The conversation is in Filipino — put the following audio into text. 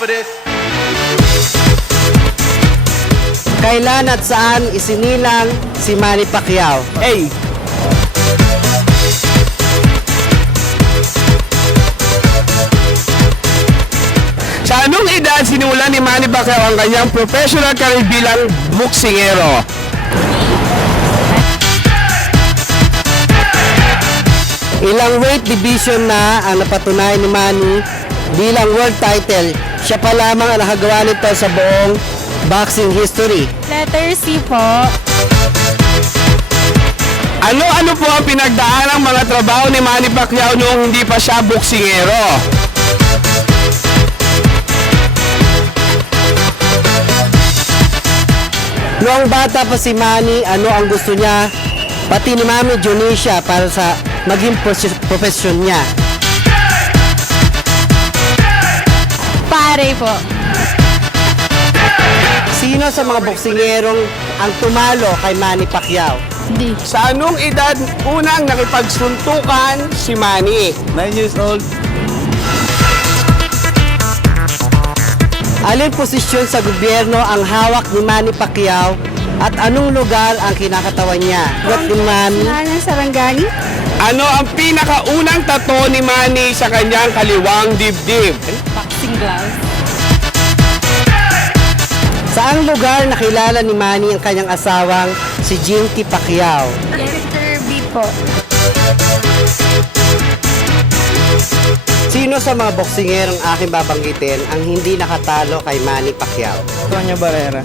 for this. Kailan at saan isinilang si Manny Pacquiao? A. Sa anong edad sinimulan ni Manny Pacquiao ang kanyang professional career bilang boksingero? Ilang weight division na ang napatunayan ni Manny bilang world title? Siya pa lamang ang nakagawa nito sa buong boxing history. Letter C po. Ano-ano po ang pinagdaan ng mga trabaho ni Manny Pacquiao noong hindi pa siya boksingero? Noong bata pa si Manny, ano ang gusto niya? Pati ni Mami Dionisha para sa maging profesyon niya. Pare po. Sino sa mga boksingerong ang tumalo kay Manny Pacquiao? D. Sa anong edad unang nakipagsuntukan si Manny? 9 years old. Alin posisyon sa gobyerno ang hawak ni Manny Pacquiao at anong lugar ang kinakatawan niya? Got ni Manny? Ng Sarangani? Ano ang pinakaunang tato ni Manny sa kanyang kaliwang dibdib? Boxing gloves. Saang lugar nakilala ni Manny ang kanyang asawang si Jinky Pacquiao? Letter B po. Sino sa mga boksingerong aking babanggitin ang hindi nakatalo kay Manny Pacquiao? Tonya Barrera.